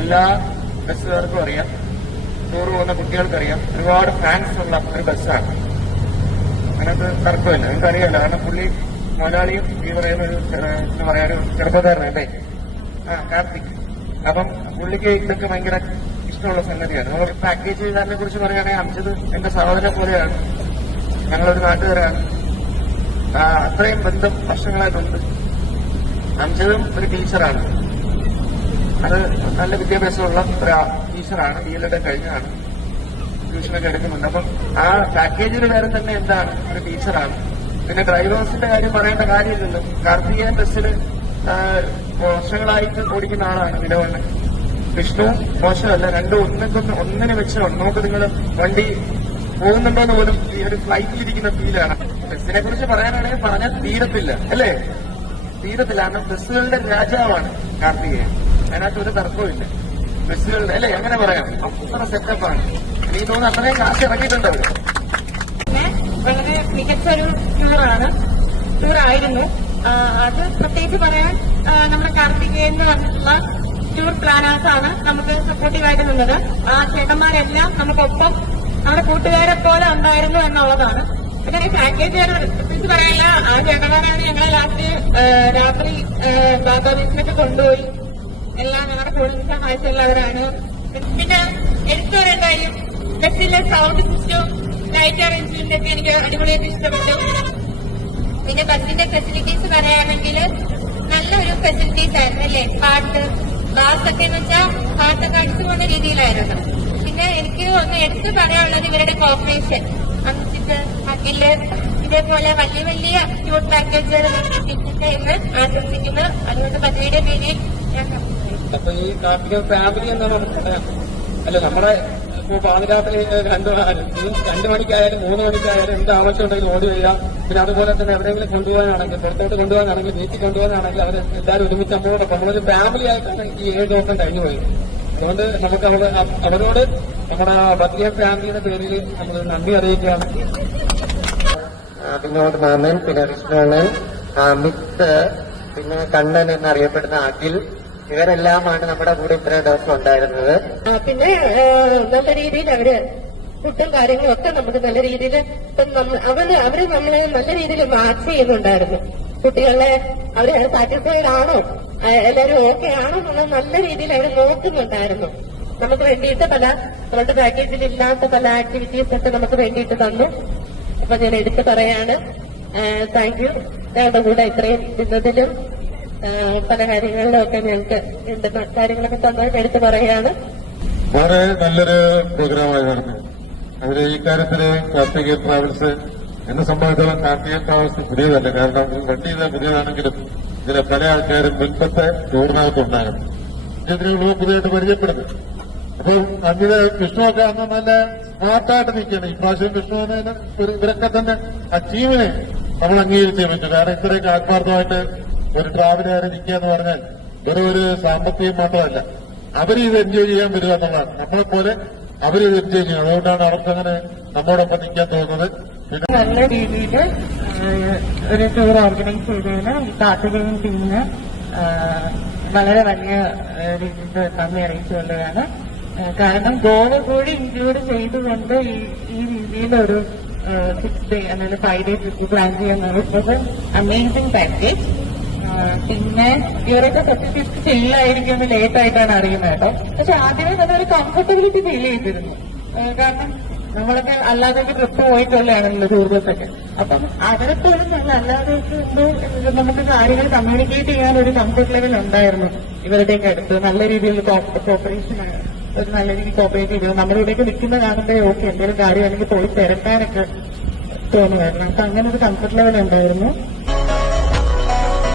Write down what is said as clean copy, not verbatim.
എല്ലാ ബസ്സുകാർക്കും അറിയാം, ടൂർ പോകുന്ന കുട്ടികൾക്കറിയാം, ഒരുപാട് ഫാൻസ് ഉള്ള ഒരു ബസ്സാണ്. അതിനകത്ത് തർക്കമില്ല, നിങ്ങൾക്കറിയാലോ. കാരണം പുള്ളി മുതലാളിയും ഈ പറയുന്ന ഒരു എന്താ പറയാ ഒരു ചെറുപ്പക്കാരനല്ലേ, കാർത്തിക്. അപ്പം പുള്ളിക്ക് ഇതൊക്കെ ഭയങ്കര ഇഷ്ടമുള്ള സംഗതിയാണ്. നമ്മൾ പാക്കേജുകാരനെ കുറിച്ച് പറയുകയാണെങ്കിൽ അംജദ് എന്റെ സഹോദരനെ പോലെയാണ്, ഞങ്ങളൊരു നാട്ടുകാരാണ്. അത്രയും ബന്ധം വർഷങ്ങളായിട്ടുണ്ട്. അംജദും ഒരു ടീച്ചറാണ്, അത് നല്ല വിദ്യാഭ്യാസമുള്ള ഒരു ടീച്ചറാണ്, DLED കഴിഞ്ഞാണ്, ട്യൂഷനൊക്കെ എടുക്കുന്നുണ്ട്. അപ്പം ആ പാക്കേജിൽ കാര്യം തന്നെ എന്താണ്, ഒരു ടീച്ചറാണ്. പിന്നെ ഡ്രൈവേഴ്സിന്റെ കാര്യം പറയേണ്ട കാര്യമില്ലല്ലോ. കാർത്തികേയൻ ബസ്സിൽ വർഷങ്ങളായിട്ട് ഓടിക്കുന്ന ആളാണ് നിലവണ്ണൻ. വിഷ്ണു മോശമല്ല, രണ്ടും ഒന്നിന് വെച്ച് നമുക്ക് നിങ്ങൾ വണ്ടി പോകുന്നുണ്ടോന്ന് പോലും ഈ ഒരു ഫ്ലൈറ്റിലിരിക്കുന്ന ഫീലാണ്. ബസ്സിനെ കുറിച്ച് പറയാനാണെങ്കിൽ പറഞ്ഞാൽ തീരത്തില്ല, അല്ലേ? തീരത്തില്ല. കാരണം ബസ്സുകളുടെ രാജാവാണ് കാർത്തികേയൻ, അതിനകത്ത് ഒരു തർക്കവുമില്ല. ബസ്സുകളുടെ അല്ലേ, അങ്ങനെ പറയാം, അത്ര സെറ്റപ്പാണ്. എനിക്ക് തോന്നുന്നു അത്രയും കാശ് ഇറങ്ങിയിട്ടുണ്ട് അവര്. വളരെ മികച്ചൊരു ടൂറായിരുന്നു. അത് പ്രത്യേകിച്ച് പറയാൻ നമ്മുടെ കാർത്തികേയൻ എന്ന് പറഞ്ഞിട്ടുള്ള ടൂർ പ്ലാനേഴ്സാണ് നമുക്ക് സപ്പോർട്ടീവായിട്ട് നിന്നത്. ആ ചേട്ടന്മാരെല്ലാം നമുക്കൊപ്പം നമ്മുടെ കൂട്ടുകാരെ പോലെ ഉണ്ടായിരുന്നു എന്നുള്ളതാണ്. പിന്നെ പാക്കേജുകാരെ കുറിച്ച് പറയാനില്ല, ആ ചേട്ടന്മാരാണ് ഞങ്ങളെ രാത്രി ബാബാ ബീച്ചിലൊക്കെ കൊണ്ടുപോയി എല്ലാം ഞങ്ങളുടെ കൂടുതൽ സഹായിച്ചുള്ളവരാണ്. പിന്നെ എടുത്തു പറയേണ്ട കാര്യം ബസ്സിലെ സൗണ്ട് സിസ്റ്റവും ലൈറ്റ് അറേഞ്ച്മെന്റ് ഒക്കെ എനിക്ക് അടിപൊളിയായിട്ട് ഇഷ്ടപ്പെട്ടു. പിന്നെ ബസ്സിന്റെ ഫെസിലിറ്റീസ് പറയുകയാണെങ്കിൽ നല്ലൊരു ഫെസിലിറ്റീസ് ആയിരുന്നു, അല്ലേ? പാട്ട് ബാസ് ഒക്കെ എന്ന് വെച്ചാൽ പാട്ടൊക്കെ അടിച്ചു പോകുന്ന രീതിയിലായിരുന്നു. പിന്നെ എനിക്ക് ഒന്ന് എടുത്തു പറയാനുള്ളത് ഇവരുടെ കോർപ്പറേഷൻ, അംജിത്, അഖില്, ഇതേപോലെ വലിയ വലിയ ടൂർ പാക്കേജുകൾ എന്ന് ആശംസിക്കുന്നു. അതുകൊണ്ട് പദ്ധതിയുടെ പേരിൽ ഞാൻ അപ്പൊ ഈ കാർത്തിക ഫാമിലി എന്നാണ് നമുക്ക് പറയാം, അല്ല നമ്മുടെ പാതിരാത്രി 2 മണിക്കായാലും 3 മണിക്കായാലും എന്ത് ആവശ്യം ഉണ്ടെങ്കിലും ഓടി വരിക. പിന്നെ അതുപോലെ തന്നെ എവിടെയെങ്കിലും കൊണ്ടുപോകാനാണെങ്കിൽ, പുറത്തോട്ട് കൊണ്ടുപോകാനാണെങ്കിൽ, ബീച്ചിൽ കൊണ്ടുപോകാനാണെങ്കിൽ അവർ എല്ലാവരും ഒരുമിച്ച് നമ്മളോടൊപ്പം നമ്മളൊരു ഫാമിലി ആയിട്ടാണ് ഈ 7 ദിവസം കഴിഞ്ഞു പോയത്. അതുകൊണ്ട് നമുക്ക് അവരോട് നമ്മുടെ ബദ്രിയ ഫാമിലിയുടെ പേരിൽ നമ്മൾ നന്ദി അറിയിക്കുകയാണ്. വിനോദ് മാമൻ, പിന്നെ വിഷ്ണുണ്ണൻ, മിത്ത്, പിന്നെ കണ്ണൻ എന്നറിയപ്പെടുന്ന അഖിൽ, ഇവരെല്ലാമാണ് നമ്മുടെ കൂടെ ഇത്രയും ദിവസം ഉണ്ടായിരുന്നത്. പിന്നെ നല്ല രീതിയിൽ അവര് ഫുഡും കാര്യങ്ങളും ഒക്കെ നമുക്ക് നല്ല രീതിയിൽ അവര് നമ്മളെ നല്ല രീതിയിൽ വാച്ച് ചെയ്യുന്നുണ്ടായിരുന്നു. കുട്ടികളെ അവര് സാറ്റിസ്ഫൈഡ് ആണോ, എല്ലാവരും ഓക്കെ ആണോ എന്നുള്ളത് നല്ല രീതിയിൽ അവർ നോക്കുന്നുണ്ടായിരുന്നു. നമുക്ക് വേണ്ടിയിട്ട് നമ്മുടെ പാക്കേജിൽ ഇല്ലാത്ത പല ആക്ടിവിറ്റീസ് ഒക്കെ നമുക്ക് വേണ്ടിയിട്ട് തന്നു. അപ്പൊ ഞാൻ എടുത്തു പറയാണ്, താങ്ക് യു. ഞങ്ങളുടെ കൂടെ ഇത്രയും നിന്നതിലും പല കാര്യങ്ങളിലും ഒക്കെ ഞങ്ങൾക്ക് കാര്യങ്ങളൊക്കെ തന്നതിന് എടുത്ത് പറയാണ്. വളരെ നല്ലൊരു പ്രോഗ്രാമായി നടന്നു. അതിന് ഈ കാര്യത്തില് കാർത്തികേയൻ ട്രാവൽസ് എന്നെ സംബന്ധിച്ചോളം കാർത്തികേയൻ ട്രാവൽസ് പുതിയതല്ല. കാരണം വണ്ടി ഇത് പുതിയതാണെങ്കിലും ഇതിലെ പല ആൾക്കാരും മുൻപത്തെ ടൂറിനകത്തുണ്ടായിരുന്നു. ഇതിനുള്ള പുതിയതായിട്ട് പരിചയപ്പെടുന്നു. അപ്പോൾ അന്നിത് വിഷ്ണുവൊക്കെ അന്ന് നല്ല സ്മാർട്ടായിട്ട് നിൽക്കുകയാണ്. ഇപ്രാവശ്യം വിഷ്ണുവിനെ ഇവരൊക്കെ തന്നെ ആ ടീമിനെ നമ്മൾ അംഗീകരിച്ചേ പറ്റൂ. കാരണം ഇത്രയൊക്കെ ആത്മാർത്ഥമായിട്ട് ഒരു ട്രാവലുകാരെ നിൽക്കുക എന്ന് പറഞ്ഞാൽ ഒരു സാമ്പത്തികം മാത്രമല്ല, അവര് ഇത് എൻജോയ് ചെയ്യാൻ വരിക എന്നുള്ളതാണ്. നമ്മളെപ്പോലെ അവരിത് എൻജോയ് ചെയ്യണം. അതുകൊണ്ടാണ് അവർക്കങ്ങനെ നമ്മോടൊപ്പം നിൽക്കാൻ തോന്നുന്നത്. നല്ല രീതിയിൽ ഒരു ടൂർ ഓർഗനൈസ് ചെയ്തതിന് ഈ കാർത്തികേയൻ ടീമിന് വളരെ വലിയ രീതിയിൽ നന്ദി അറിയിച്ചുകൊള്ളുകയാണ്. കാരണം ഗോവ കൂടി ഇൻക്ലൂഡ് ചെയ്തുകൊണ്ട് ഈ രീതിയിലൊരു 6 ഡേ അല്ലെങ്കിൽ 5 ഡേ ട്രിപ്പ് പ്ലാൻ ചെയ്യുന്നത് അമേസിംഗ് പാക്കേജ്. പിന്നെ ഇവരൊക്കെ സബ്സ്റ്റിറ്റ്യൂട്ട് ചെയ്യില്ലായിരിക്കും ലേറ്റ് ആയിട്ടാണ് അറിയുന്നത് കേട്ടോ. പക്ഷെ ആദ്യമേ തന്നെ ഒരു കംഫർട്ടബിലിറ്റി ഫീൽ ചെയ്തിരുന്നു. കാരണം നമ്മളൊക്കെ അല്ലാതെ ട്രിപ്പ് പോയിട്ടുള്ളതാണല്ലോ ടൂറിസൊക്കെ. അപ്പം അവരെപ്പോഴും ഞങ്ങൾ അല്ലാതെ നമുക്ക് കാര്യങ്ങൾ കമ്മ്യൂണിക്കേറ്റ് ചെയ്യാൻ ഒരു കംഫർട്ട് ലെവൽ ഉണ്ടായിരുന്നു ഇവരുടെയൊക്കെ അടുത്ത്. നല്ല രീതിയിൽ കോപ്പറേഷൻ, ഒരു നല്ല രീതിയിൽ കോപ്പറേറ്റ് ചെയ്തു. നമ്മുടെ ഇവിടെയൊക്കെ നിൽക്കുന്ന കാണുമ്പോൾ ഓക്കെ എന്തെങ്കിലും കാര്യം അല്ലെങ്കിൽ പോയി തിരക്കാനൊക്കെ തോന്നുമായിരുന്നു. അപ്പൊ അങ്ങനെ ഒരു കംഫർട്ട് ലെവൽ ഉണ്ടായിരുന്നു.